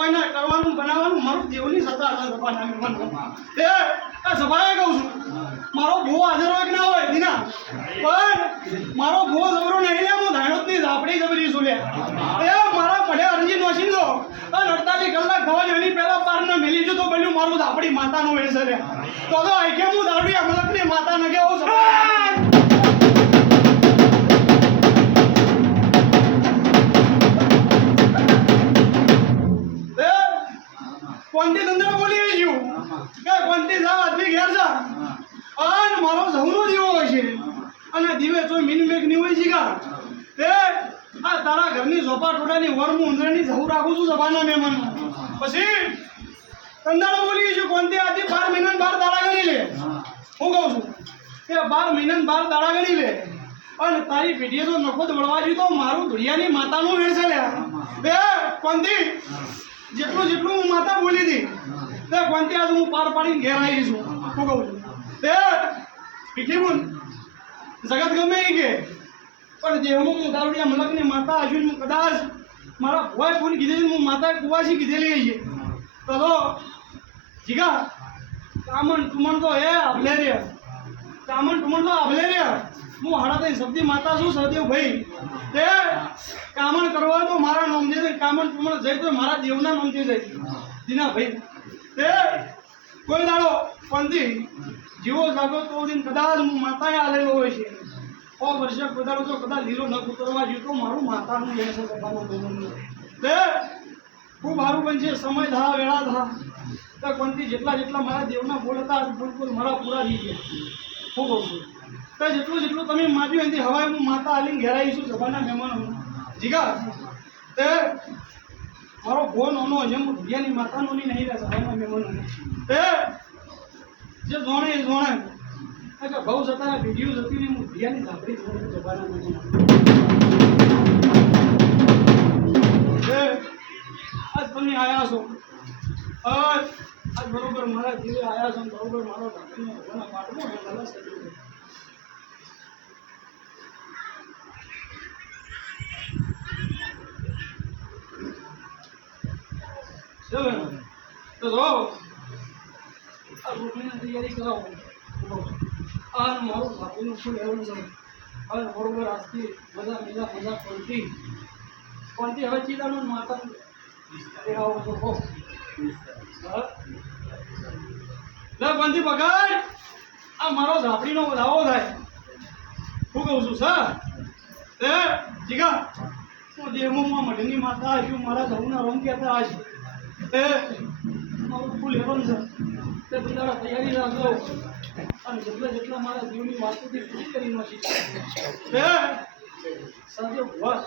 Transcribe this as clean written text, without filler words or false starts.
સફાઈના કરવાનું બનાવવાનું મારું દેવની સત્તા છે સફાઈના મહેમાન એ આ સફાઈ કહું છું મારો ભો હાજર હોય કે ના હોય દીના પણ મારો ભો જબરો નહીં લે હું ધાણોતની ઝાપડી જબરી છું લે એ મારા પડે અરજી નોશી દો અને 48 કલાક થવા જો એની પહેલા પાર ન મેલી જો તો બન્યું મારું ઝાપડી માતાનું વેણ છે લે તો આખે હું દારૂડિયા મલકની માતા ન કે આવું કોંતી અંદર બોલી ગયું કે કોંતી જા આદમી ઘેર જા અને મારો સહુનો દીવો હોય છે અને દીવે તો મિનમેક ની હોય છે કા તે આ તારા ઘરની ઝોપા ટોડાની વરમું ઉંદરની સહુ રાખું છું સભાના મહેમાન પછી કંદાળો બોલી ગયું કોંતી આથી 12 મહિના 12 દાડા ગણી લે હું કહું છું કે 12 મહિના 12 દાડા ગણી લે અને તારી પેઢીએ તો નખો દોડવા જી તો મારું ધુડિયાની માતાનું વેણ છે લે બે કોંતી જેટલું હું માતા બોલી હતી તે કોંતી આજ હું પાર પાડીને ઘેર આવી છું હું કહું છું તે પીઠીબુન જગત ગમે એ કે પણ જે હું દારૂડિયા મલકની માતા હજુ હું કદાચ મારા ભોય ફોન કીધેલી હું માતા કુવાસી કીધેલી છે તો જીગા કામણ ટુમણ તો એ આભલે રે કામણ ટુમણ તો આભલે રે હું હાડા સબ્જી માતા છું સહદેવ ભાઈ તે કામણ કરવા તો મારા નામ છે કામણ ટુમણ જઈ તો મારા દેવના નામથી જાય દીના ભાઈ તે કોઈ દાડો પંથી જીવો જાગો તો દિન કદાચ હું માતાએ આલેલો હોય છે ઓ વર્ષે કદાચ તો કદાચ લીલો ન ઉતરવા જોઈએ તો મારું માતાનું વેણ છે સભાનો બેનનું તે ખૂબ સારું બનશે સમય થા વેળા થા તો કોણથી જેટલા મારા દેવના બોલ હતા બિલકુલ મારા પૂરા થઈ ગયા હું કહું છું તો જેટલું તમે માગ્યું એનાથી હવાય હું માતા આલીને ઘેરાઈ છું સભાના મહેમાનો જીગા તે મારો ભો નોનો જેમ ભૂડિયાની માતાનોની નહીં રહે સભાના મહેમાનો તે જે જોણે એ જોણે કે બહુ જતા વિડીયો જતી હું ભૂડિયાની ઝાપડી જોડે સભાના મહેમાનો આજ તમે આયા છો આજ બરોબર મારા જીવે આયા છો બરોબર મારો ઢાંકીને ભગવાનના પાઠમાં ગલસ કર્યું તો જો આ રોટલીની તૈયારી કરાવો આ મારું ભાભીનું ફૂલ એવું છે હવે બરોબર આજથી મજા કોણથી હવે ચીલાનું માતા આવો છો હો લે કોણથી પકડ આ મારો ઝાપડીનો દાવો થાય હું કહું છું સર તે જીગા હું દેવમાં મઢની માતા છું મારા ધરુના રોમ કહેતા આજ એ મારું ફૂલ હેવન છે તે બધાડા તૈયારી રાખજો અને જેટલા મારા જીવની વાસ્તુથી પૂરી કરી નાખી એ સાજો ભવા